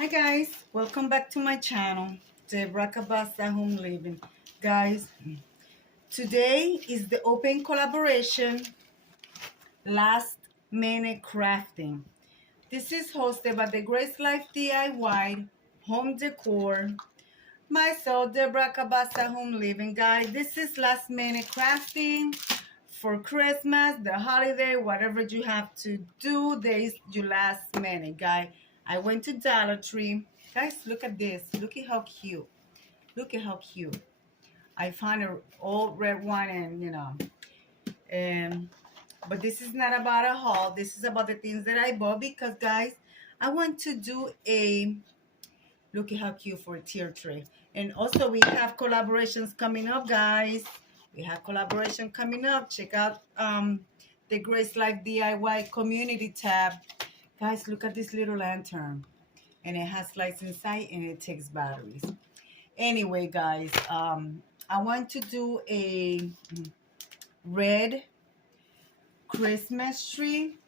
Hi guys, welcome back to my channel, Deborah Cabassa Home Living. Guys, today is the open collaboration Last Minute Crafting. This is hosted by the Grace Life DIY Home Decor. Myself, Deborah Cabassa Home Living. Guys, this is last minute crafting for Christmas, the holiday, whatever you have to do, there is your last minute, guys. I went to Dollar Tree. Guys, look at this. Look at how cute. Look at how cute. I found an old red one and but this is not about a haul. This is about the things that I bought because, guys, I want to do a look at how cute for a tier tray. And also we have collaborations coming up, guys. We have collaboration coming up. Check out the Grace Life DIY community tab. Guys, look at this little lantern. And it has lights inside and it takes batteries. Anyway, guys, I want to do a red Christmas tree.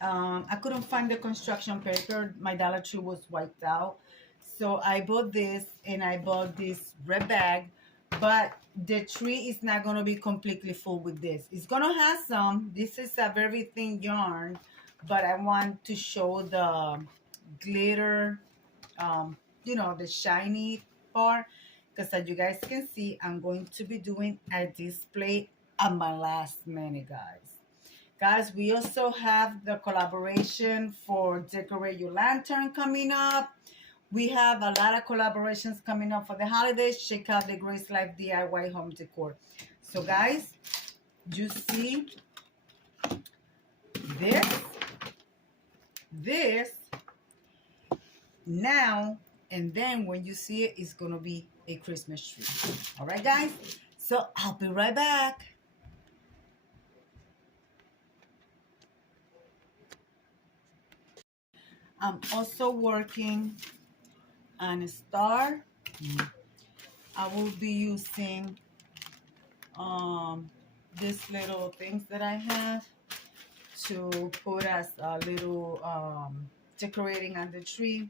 I couldn't find the construction paper. My Dollar Tree was wiped out. So I bought this and I bought this red bag. But the tree is not going to be completely full with this. It's going to have some. This is a very thin yarn. But I want to show the glitter, the shiny part. Because as you guys can see, I'm going to be doing a display on my last minute, guys. Guys, we also have the collaboration for Decorate Your Lantern coming up. We have a lot of collaborations coming up for the holidays. Check out the Grace Life DIY Home Decor. So, guys, you see this now, and then when you see it, it's going to be a Christmas tree. All right, guys? So, I'll be right back. I'm also working on a star. I will be using these little things that I have to put as a little decorating on the tree.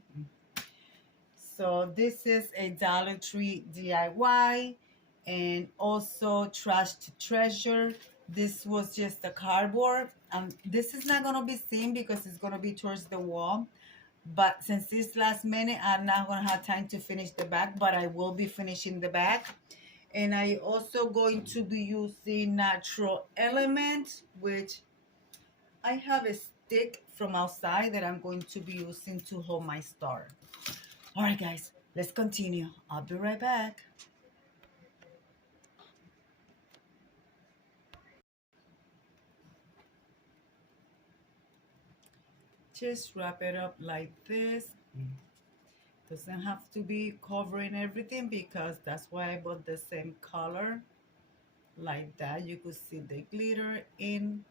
So this is a Dollar Tree DIY and also Trash to Treasure. This was just a cardboard. This is not going to be seen because it's going to be towards the wall. But since it's last minute, I'm not going to have time to finish the back, but I will be finishing the back. And I also going to be using Natural Element, which I have a stick from outside that I'm going to be using to hold my star. All right, guys, let's continue. I'll be right back. Just wrap it up like this. Doesn't have to be covering everything because that's why I bought the same color. Like that, you could see the glitter in.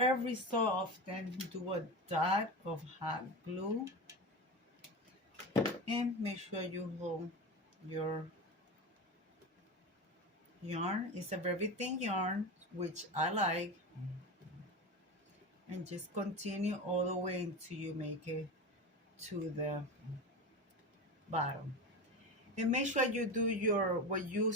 Every so often, do a dot of hot glue. And make sure you hold your yarn. It's a very thin yarn, which I like. And just continue all the way until you make it to the bottom. And make sure you do your when you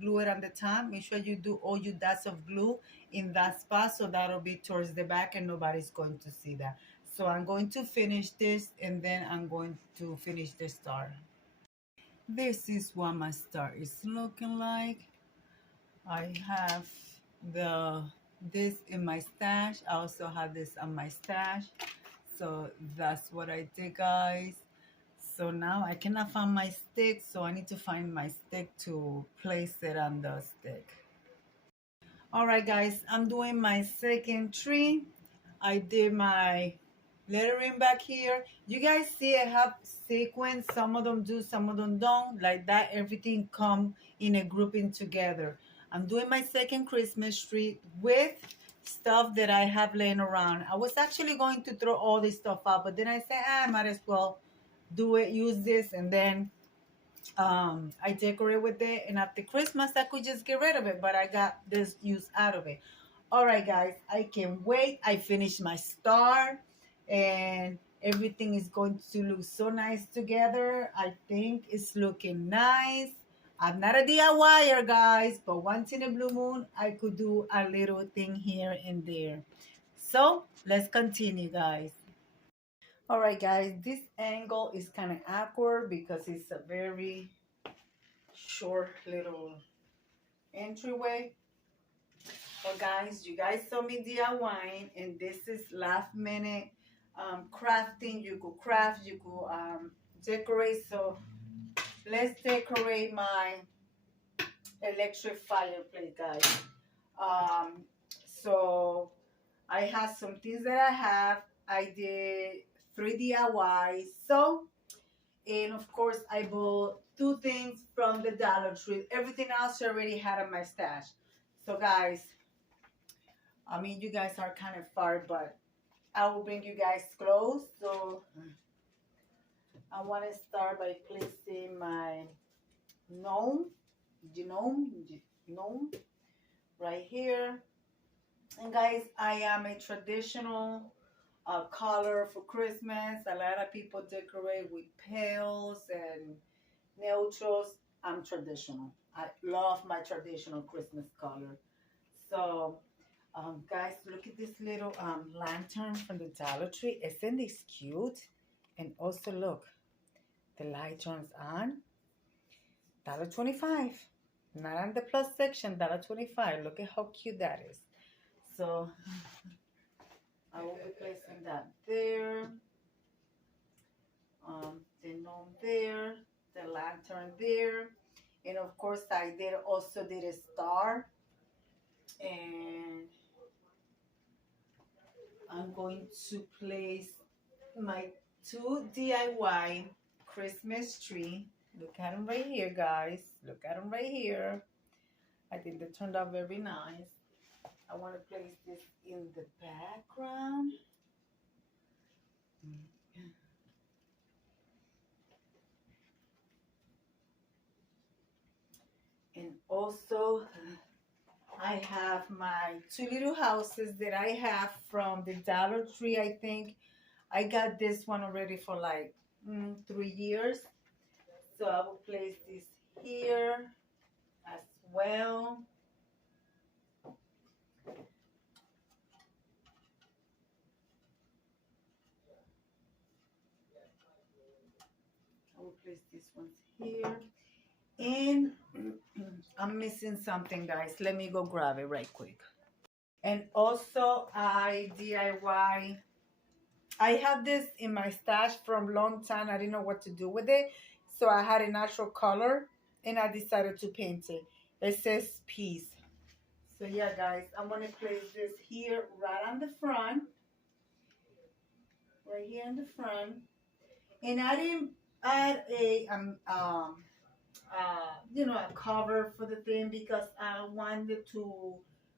glue it on the top, make sure you do all your dots of glue in that spot, so that'll be towards the back and nobody's going to see that. So I'm going to finish this and then I'm going to finish the star. This is what my star is looking like. I have this in my stash. I also have this on my stash. So that's what I did, guys. So now I cannot find my stick, so I need to find my stick to place it on the stick. All right, guys, I'm doing my second tree. I did my lettering back here. You guys see I have sequins. Some of them do, some of them don't. Like that, everything come in a grouping together. I'm doing my second Christmas tree with stuff that I have laying around. I was actually going to throw all this stuff out, but then I said, I might as well do it, use this, and then I decorate with it. And after Christmas, I could just get rid of it, but I got this use out of it. All right, guys, I can't wait. I finished my star, and Everything is going to look so nice together. I think it's looking nice. I'm not a DIYer, guys, but once in a blue moon, I could do a little thing here and there. So let's continue, guys. All right, guys, this angle is kind of awkward because it's a very short little entryway. But guys, you guys saw me DIYing, and this is last minute crafting. You could craft, you could decorate. So let's decorate my electric fireplace, guys. Um, so I have some things that I have. I did 3 DIYs. So, and of course, I bought 2 things from the Dollar Tree. Everything else I already had in my stash. So, guys, I mean, you guys are kind of far, but I will bring you guys close. So, I want to start by placing my gnome, gnome right here. And guys, I am a traditional color for Christmas. A lot of people decorate with pales and neutrals. I'm traditional. I love my traditional Christmas color. So, guys, look at this little lantern from the Dollar Tree. Isn't this cute? And also look, the light turns on. $1.25. Not on the plus section, $1.25. Look at how cute that is. So I will be placing that there. The gnome there, the lantern there, and of course I also did a star. And I'm going to place my 2 DIY Christmas tree. Look at them right here, guys. Look at them right here. I think they turned out very nice. I want to place this in the background. And also, I have my 2 little houses that I have from the Dollar Tree. I think I got this one already for like 3 years. So I will place this here as well. I will place this one here. And I'm missing something, guys. Let me go grab it right quick. And also, I DIY. I have this in my stash from a long time. I didn't know what to do with it. So I had a natural color, and I decided to paint it. It says peace. So yeah, guys, I'm going to place this here right on the front. Right here in the front. And I didn't add a a cover for the thing because I wanted to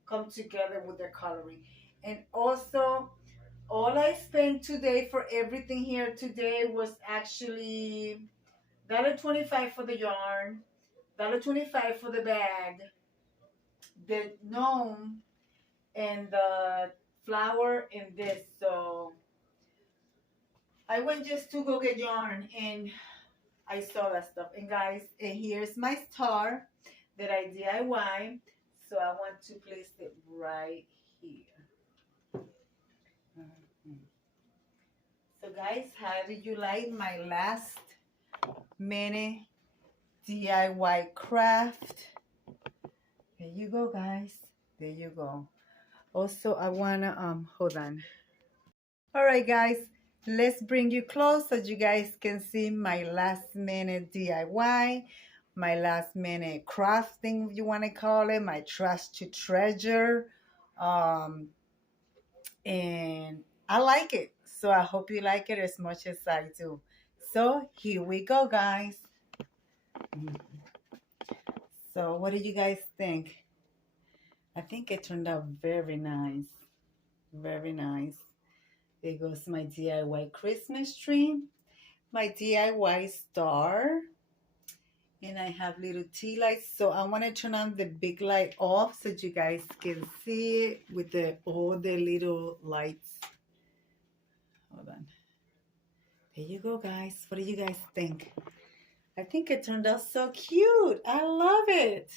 come together with the coloring. And also, all I spent today for everything here today was actually $1.25 for the yarn, $1.25 for the bag, the gnome, and the flower, and this. So I went just to go get yarn, and I saw that stuff. And guys, and here's my star that I DIY. So I want to place it right here. So guys, how did you like my last minute DIY craft? There you go, guys. There you go. Also, I wanna hold on. All right, guys. Let's bring you close so you guys can see my last minute DIY, my last minute crafting, if you want to call it, my trash to treasure. And I like it. So I hope you like it as much as I do. So here we go, guys. So what do you guys think? I think it turned out very nice. Very nice. There goes my DIY Christmas tree, my DIY star, and I have little tea lights. So I want to turn on the big light off so you guys can see it with all the little lights. Hold on. There you go, guys. What do you guys think? I think it turned out so cute. I love it.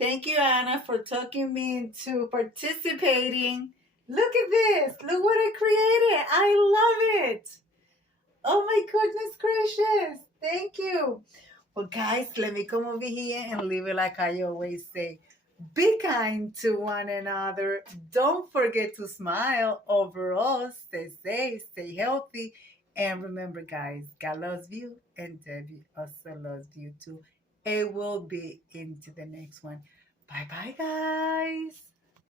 Thank you, Anna, for talking me into participating. Look at this. Look what I created. I love it. Oh my goodness gracious. Thank you. Well, guys, let me come over here and leave it like I always say. Be kind to one another. Don't forget to smile. Overall, stay safe, stay healthy. And remember, guys, God loves you and Debbie also loves you too. It will be into the next one. Bye bye, guys.